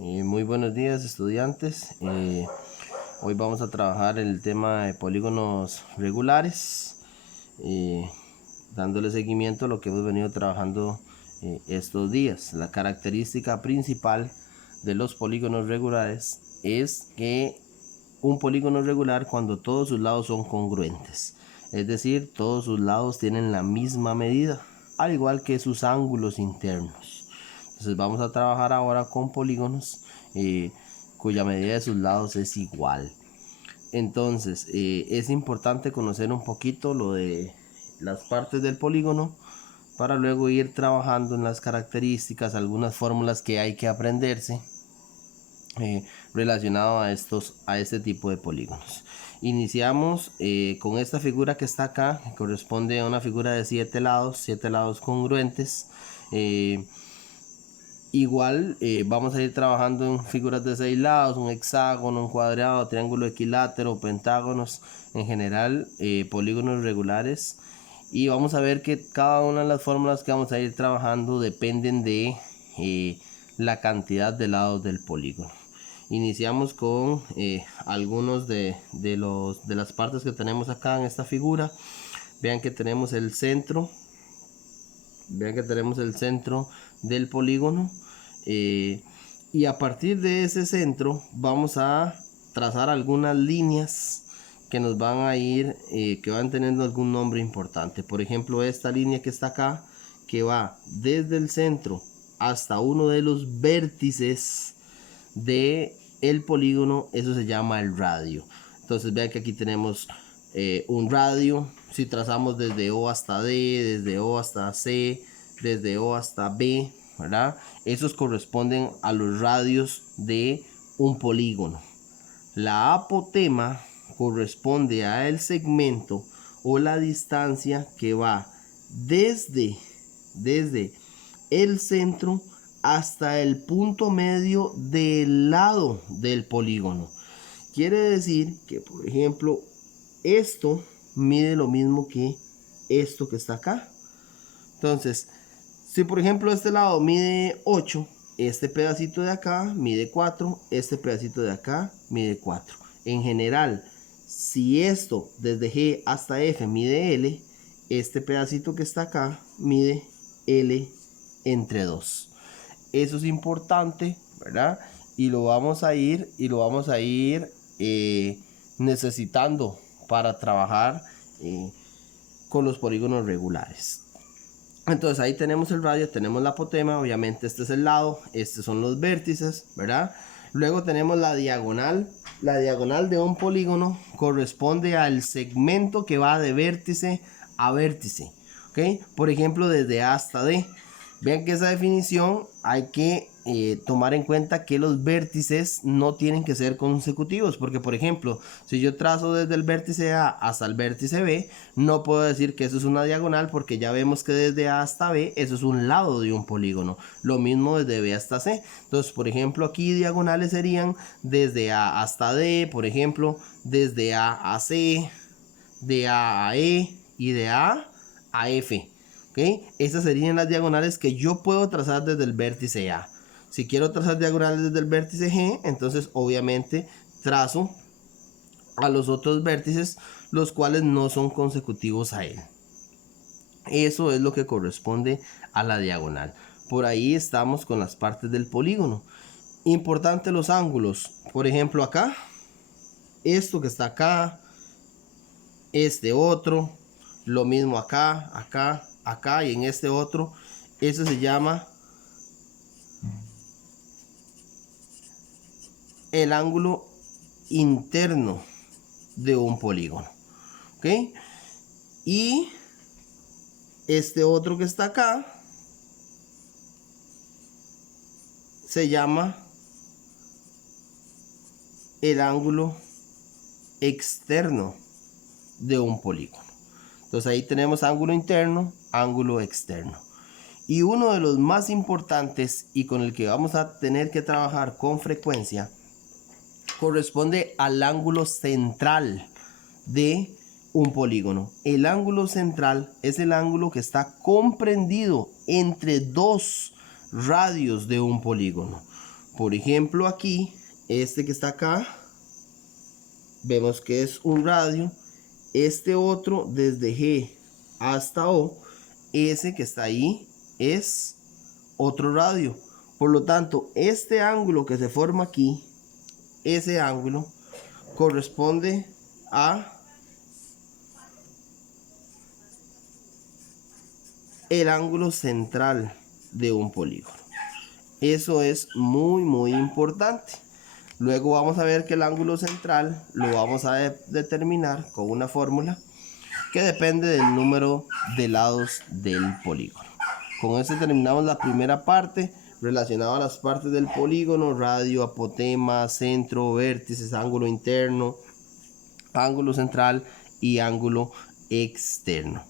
Muy buenos días, estudiantes. Hoy vamos a trabajar el tema de polígonos regulares, dándole seguimiento a lo que hemos venido trabajando estos días. La característica principal de los polígonos regulares es que un polígono regular cuando todos sus lados son congruentes, es decir, todos sus lados tienen la misma medida, al igual que sus ángulos internos. Entonces vamos a trabajar ahora con polígonos cuya medida de sus lados es igual. Entonces es importante conocer un poquito lo de las partes del polígono para luego ir trabajando en las características, algunas fórmulas que hay que aprenderse relacionado a este tipo de polígonos. Iniciamos con esta figura que está acá, que corresponde a una figura de 7 lados congruentes. Igual vamos a ir trabajando en figuras de 6 lados, un hexágono, un cuadrado, triángulo equilátero, pentágonos, en general polígonos regulares. Y vamos a ver que cada una de las fórmulas que vamos a ir trabajando dependen de la cantidad de lados del polígono. Iniciamos con algunos de las partes que tenemos acá en esta figura. Vean que tenemos el centro. Vean que tenemos el centro del polígono. Y a partir de ese centro vamos a trazar algunas líneas que nos van a ir, que van teniendo algún nombre importante. Por ejemplo, esta línea que está acá, que va desde el centro hasta uno de los vértices de el polígono, eso se llama el radio. Entonces vean que aquí tenemos un radio. Si trazamos desde O hasta D, desde O hasta C, desde O hasta B, ¿verdad? Esos corresponden a los radios de un polígono. La apotema corresponde a el segmento o la distancia que va desde el centro hasta el punto medio del lado del polígono. Quiere decir que, por ejemplo, esto mide lo mismo que esto que está acá. Entonces, si por ejemplo este lado mide 8, este pedacito de acá mide 4, este pedacito de acá mide 4. En general, si esto desde G hasta F mide L, este pedacito que está acá mide L entre 2. Eso es importante, ¿verdad? Y lo vamos a ir necesitando para trabajar con los polígonos regulares. Entonces ahí tenemos el radio, tenemos la apotema, obviamente este es el lado, estos son los vértices, ¿verdad? Luego tenemos la diagonal. La diagonal de un polígono corresponde al segmento que va de vértice a vértice, ¿ok? Por ejemplo, desde A hasta D. Vean que esa definición hay que tomar en cuenta que los vértices no tienen que ser consecutivos, porque por ejemplo, si yo trazo desde el vértice A hasta el vértice B, no puedo decir que eso es una diagonal, porque ya vemos que desde A hasta B, eso es un lado de un polígono. Lo mismo desde B hasta C. Entonces, por ejemplo, aquí diagonales serían desde A hasta D, por ejemplo, desde A a C, de A a E y de A a F. ¿Okay? Estas serían las diagonales que yo puedo trazar desde el vértice A. Si quiero trazar diagonales desde el vértice G, entonces obviamente trazo a los otros vértices, los cuales no son consecutivos a él. Eso es lo que corresponde a la diagonal. Por ahí estamos con las partes del polígono. Importante los ángulos. Por ejemplo, acá, esto que está acá, este otro, lo mismo acá, acá, acá y en este otro, eso se llama el ángulo interno de un polígono, ¿ok? Y este otro que está acá se llama el ángulo externo de un polígono. Entonces ahí tenemos ángulo interno, ángulo externo. Y uno de los más importantes y con el que vamos a tener que trabajar con frecuencia corresponde al ángulo central de un polígono. El ángulo central es el ángulo que está comprendido entre dos radios de un polígono. Por ejemplo, aquí, este que está acá, vemos que es un radio. Este otro, desde G hasta O, ese que está ahí es otro radio. Por lo tanto, este ángulo que se forma aquí, ese ángulo corresponde a el ángulo central de un polígono. Eso es muy importante. Luego vamos a ver que el ángulo central lo vamos a determinar con una fórmula que depende del número de lados del polígono. Con esto terminamos la primera parte relacionada a las partes del polígono: radio, apotema, centro, vértices, ángulo interno, ángulo central y ángulo externo.